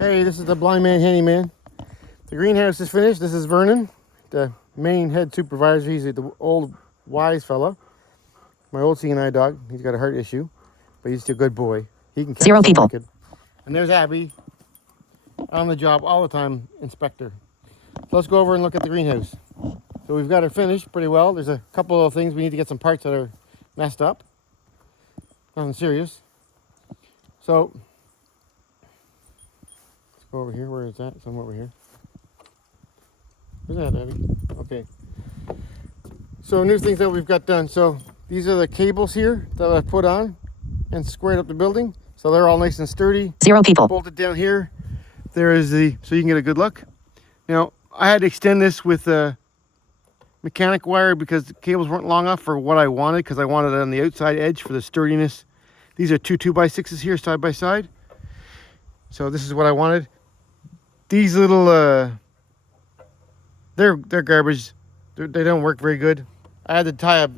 Hey, this is the Blind Man Handyman. The greenhouse is finished. This is Vernon, the main head supervisor. He's the old wise fella. My old CNI dog. He's got a heart issue, but he's still a good boy. He can catch Zero people. wicked. And there's Abby on the job all the time, inspector. So let's go over and look at the greenhouse. So we've got it finished pretty well. There's a couple of things we need to get some parts that are messed up. Nothing serious. So let's go over here. Where is that? Somewhere over here. Where's that, Abby? Okay. So new things that we've got done. So these are the cables here that I put on and squared up the building. So they're all nice and sturdy. Zero people. Bolted down here. There is so you can get a good look. Now, I had to extend this with a mechanic wire because the cables weren't long enough for what I wanted, because I wanted it on the outside edge for the sturdiness. These are two 2x6s here side by side. So this is what I wanted. These little, they're garbage. They don't work very good. I had to tie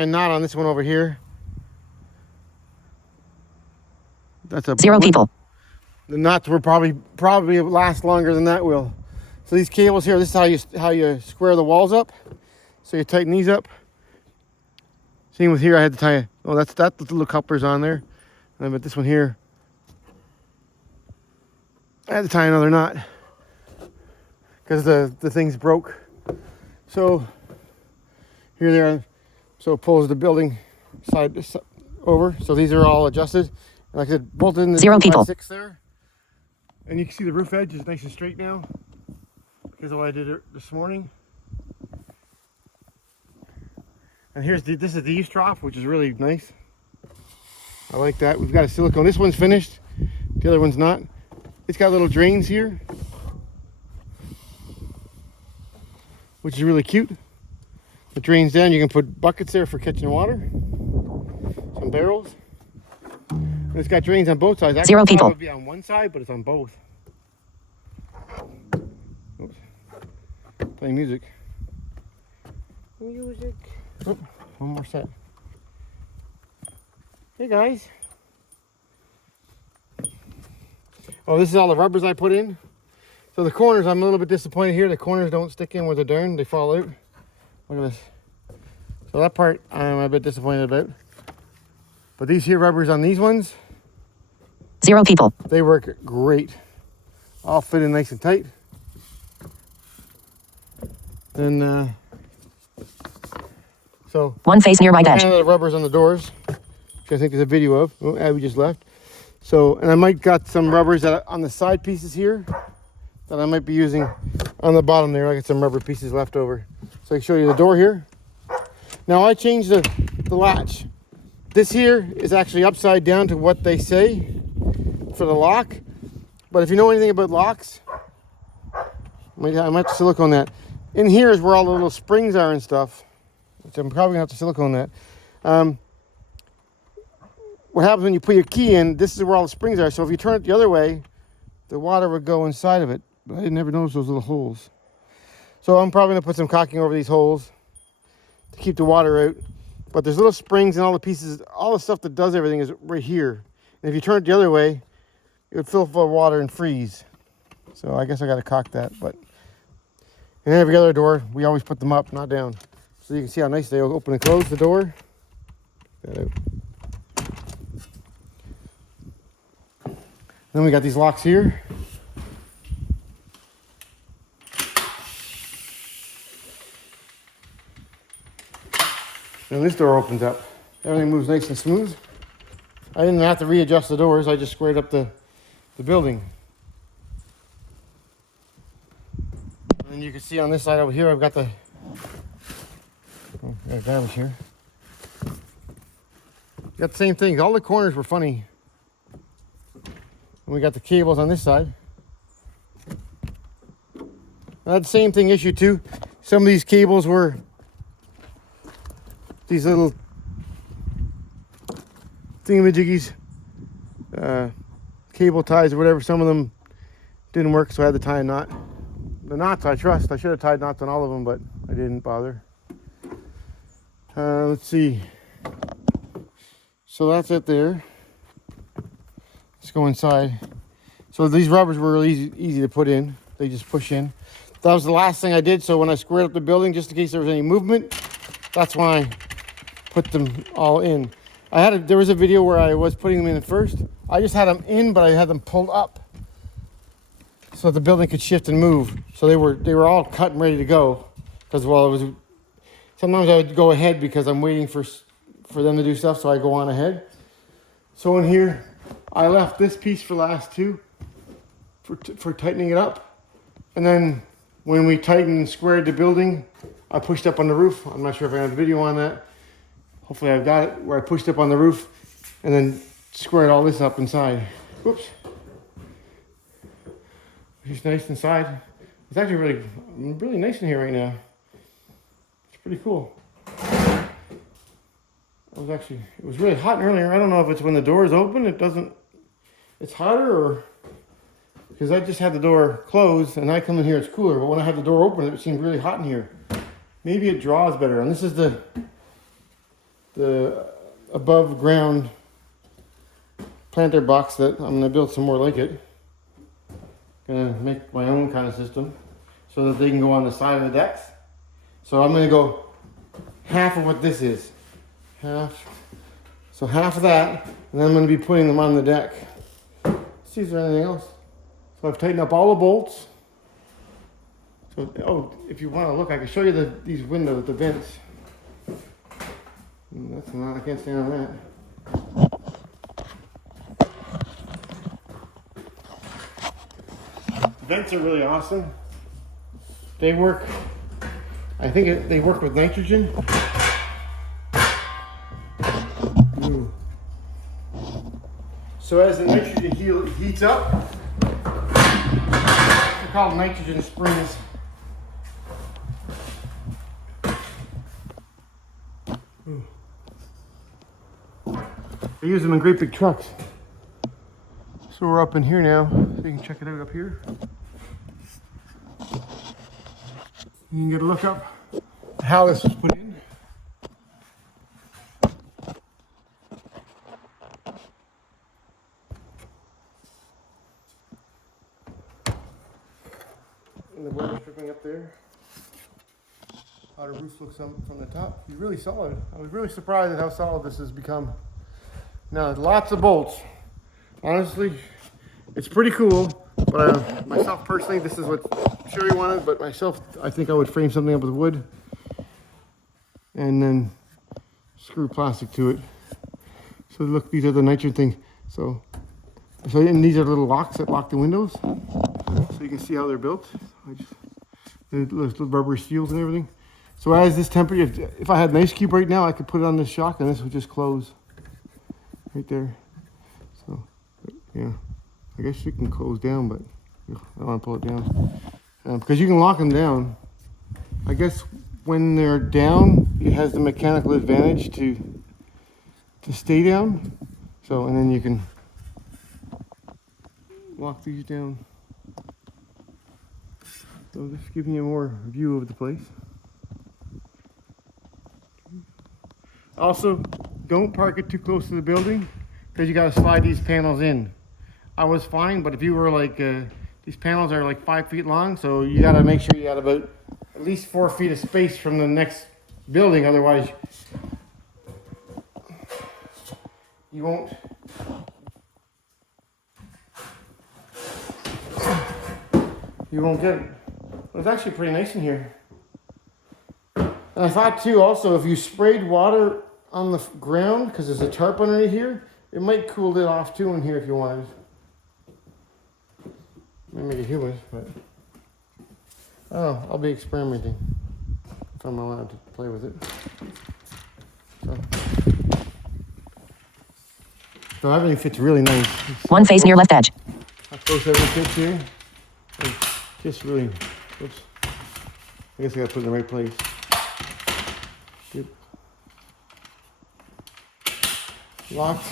a knot on this one over here. That's a Zero people. The knots will probably last longer than that will. So these cables here, this is how you square the walls up. So you tighten these up. Same with here, I had to tie. Oh, that's the little couplers on there. But this one here, I had to tie another knot because the thing's broke. So here they are. So it pulls the building side over. So these are all adjusted. And like I said, bolted in the Zero people. 6 there. And you can see the roof edge is nice and straight now because of what I did this morning. And this is the eaves trough, which is really nice. I like that. We've got a silicone. This one's finished. The other one's not. It's got little drains here, which is really cute. It drains down. You can put buckets there for catching water. Some barrels. And it's got drains on both sides. Zero people. It would be on one side, but it's on both. Oops. Playing music. Music. Oh, one more set. Hey guys. Oh, this is all the rubbers I put in. So the corners, I'm a little bit disappointed here. The corners don't stick in where they're darn. They fall out. Look at this. So that part I'm a bit disappointed about. But these here rubbers on these ones, Zero people. they work great. All fit in nice and tight. And so One face near right edge. and the rubbers on the doors, which I think there's a video of. Oh, Abby just left. So, and I might got some rubbers that on the side pieces here that I might be using on the bottom there. I got some rubber pieces left over. So I can show you the door here. Now I changed the latch. This here is actually upside down to what they say for the lock. But if you know anything about locks, I might have to silicone that. In here is where all the little springs are and stuff, which I'm probably gonna have to silicone that. What happens when you put your key in, this is where all the springs are. So if you turn it the other way, the water would go inside of it. But I never noticed those little holes. So I'm probably gonna put some caulking over these holes to keep the water out. But there's little springs and all the pieces, all the stuff that does everything is right here. And if you turn it the other way, it would fill full of water and freeze. So I guess I gotta caulk that. But and every other door, we always put them up, not down. So you can see how nice they open and close the door. That out. Then we got these locks here. And this door opens up. Everything moves nice and smooth. I didn't have to readjust the doors. I just squared up the building. And you can see on this side over here, I've got the got garbage here. Got the same thing. All the corners were funny. And we got the cables on this side. I had the same thing issue too. Some of these cables were these little thingamajiggies, cable ties or whatever. Some of them didn't work, so I had to tie a knot. The knots I trust. I should have tied knots on all of them, but I didn't bother. Let's see. So that's it there. Let's go inside. So these rubbers were really easy to put in. They just push in. That was the last thing I did. So when I squared up the building, just in case there was any movement, that's when I put them all in. There was a video where I was putting them in at first. I just had them in, but I had them pulled up so the building could shift and move. So they were all cut and ready to go. Because sometimes I would go ahead because I'm waiting for them to do stuff, so I go on ahead. So in here, I left this piece for last too, for tightening it up. And then when we tightened and squared the building, I pushed up on the roof. I'm not sure if I have a video on that. Hopefully I've got it, where I pushed up on the roof and then squared all this up inside. Whoops. It's nice inside. It's actually really nice in here right now. It's pretty cool. It was really hot earlier. I don't know if it's when the door is open, it's hotter, or because I just had the door closed and I come in here, it's cooler. But when I had the door open, it seemed really hot in here. Maybe it draws better. And this is the above ground planter box that I'm gonna build some more like it. Gonna make my own kind of system so that they can go on the side of the decks. So I'm gonna go half of what this is. So half of that, and then I'm gonna be putting them on the deck. Let's see if there's anything else. So I've tightened up all the bolts. So, if you want to look, I can show you these windows, the vents. That's not, I can't stand on that. The vents are really awesome. They work, I think they work with nitrogen. So as the nitrogen heats up, they're called nitrogen springs. They use them in great big trucks. So we're up in here now, so you can check it out up here. You can get a look up how this was put in. And the weather stripping up there. How the roof looks from the top. It's really solid. I was really surprised at how solid this has become. Now, lots of bolts. Honestly, it's pretty cool. But myself personally, this is what Sherry wanted. But myself, I think I would frame something up with wood and then screw plastic to it. So look, these are the nitrogen thing. So and these are little locks that lock the windows. So you can see how they're built. There's little rubber seals and everything. So as this temperature, if I had an ice cube right now, I could put it on this shock and this would just close right there. So, yeah, I guess you can close down, but I don't want to pull it down. Because you can lock them down. I guess when they're down, it has the mechanical advantage to stay down. So, and then you can lock these down. So just giving you more view of the place. Also, don't park it too close to the building because you got to slide these panels in. I was fine, but if you were like, these panels are like 5 feet long, so you got to make sure you got about at least 4 feet of space from the next building, otherwise you won't. You won't get it. But it's actually pretty nice in here. And I thought too, also, if you sprayed water on the ground, because there's a tarp underneath here, it might cool it off too in here if you wanted. Might make it humid, but I don't know. I'll be experimenting if I'm allowed to play with it. So everything fits really nice. One face near left edge. How close everything fits here. It's just really, oops. I guess I gotta put it in the right place. Good. Locked.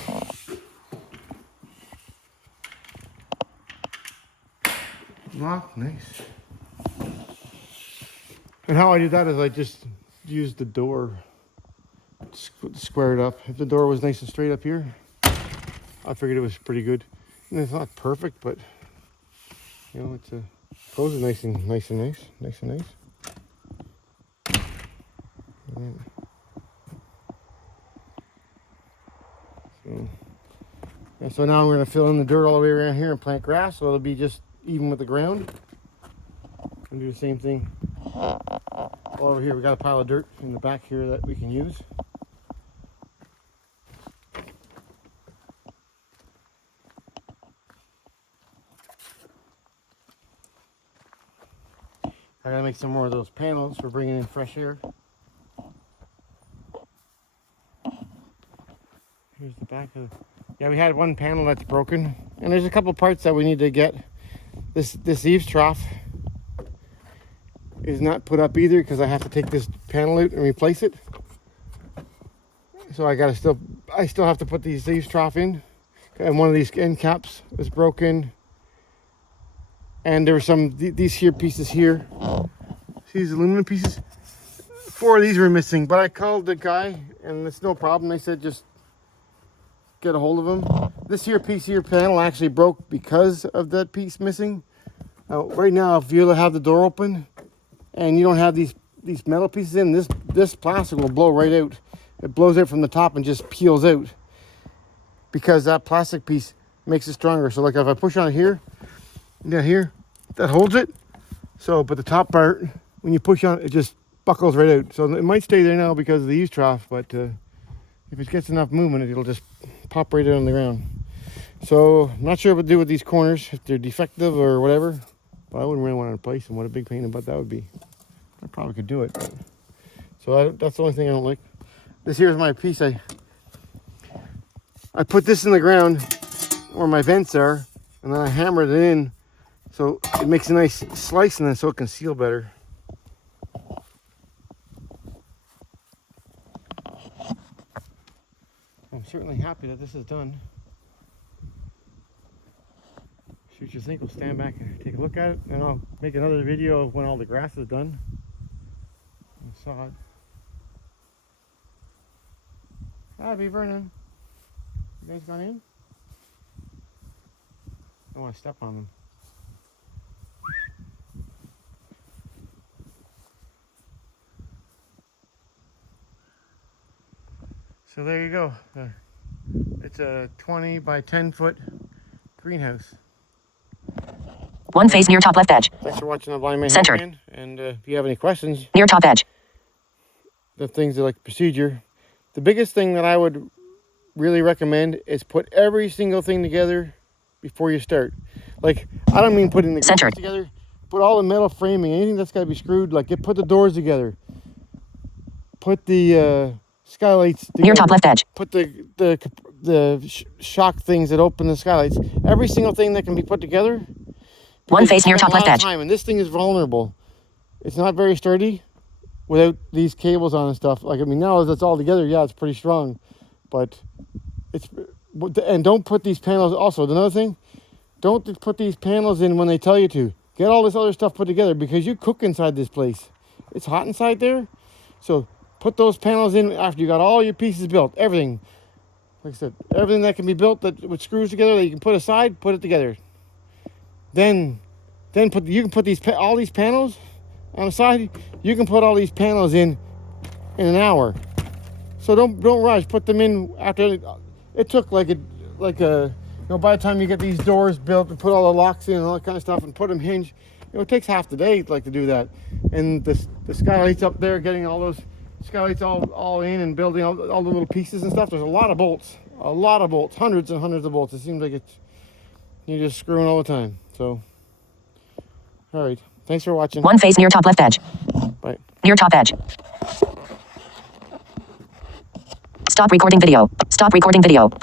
Locked, nice. And how I did that is I just used the door, square it up. If the door was nice and straight up here, I figured it was pretty good. And it's not perfect, but You know, it's a close it nice and nice. Right. So now I'm going to fill in the dirt all the way around here and plant grass, so it'll be just even with the ground. And do the same thing all over here. We got a pile of dirt in the back here that we can use. I gotta make some more of those panels for bringing in fresh air. Here's the back of the... Yeah, we had one panel that's broken, and there's a couple parts that we need to get. This eaves trough is not put up either because I have to take this panel out and replace it. So I still have to put these eaves trough in, and one of these end caps was broken, and there were some these here pieces here. See these aluminum pieces? 4 of these were missing, but I called the guy, and it's no problem. They said just get a hold of them. This here piece here panel actually broke because of that piece missing. Right now, if you have the door open and you don't have these metal pieces in, this plastic will blow right out. It blows out from the top and just peels out because that plastic piece makes it stronger. So like if I push on it here, down here, that holds it. So, but the top part, when you push on it, it just buckles right out. So it might stay there now because of the eaves trough, but if it gets enough movement, it'll just pop right out on the ground. So I'm not sure what to do with these corners, if they're defective or whatever. But I wouldn't really want to replace them. What a big pain in the butt that would be. I probably could do it. But... So that's the only thing I don't like. This here's my piece. I put this in the ground where my vents are, and then I hammered it in so it makes a nice slice in it so it can seal better. I'm certainly happy that this is done. See what you think. We'll stand back and take a look at it, and I'll make another video of when all the grass is done. I saw it. Hi, B. Vernon. You guys gone in? I don't want to step on them. So there you go. It's a 20 by 10 foot greenhouse. One phase near top left edge. Thanks for watching the Blind Man Centered. Handyman. And if you have any questions, Near top edge. the things that like procedure, the biggest thing that I would really recommend is put every single thing together before you start. Like, I don't mean putting the Centered. together, put all the metal framing, anything that's got to be screwed, like put the doors together, put the skylights together, Near top left edge. put the shock things that open the skylights, every single thing that can be put together. One phase near It's a top lot left of edge. time, and this thing is vulnerable. It's not very sturdy without these cables on and stuff. Like, I mean, now that's all together, yeah, it's pretty strong, but it's, and don't put these panels, also another thing, don't put these panels in when they tell you to. Get all this other stuff put together because you cook inside this place. It's hot inside there, so put those panels in after you got all your pieces built, everything. Like I said, everything that can be built that with screws together that you can put aside, put it together. Then you can put all these panels on the side. You can put all these panels in an hour. So don't rush. Put them in after. It took by the time you get these doors built and put all the locks in and all that kind of stuff and put them hinged, it takes half the day to do that. And the skylights up there, getting all those skylights all in and building all the little pieces and stuff. There's a lot of bolts, hundreds and hundreds of bolts. It seems like you're just screwing all the time. So, all right. Thanks for watching. One phase near top left edge. Bye. Near top edge. Stop recording video. Stop recording video. Button.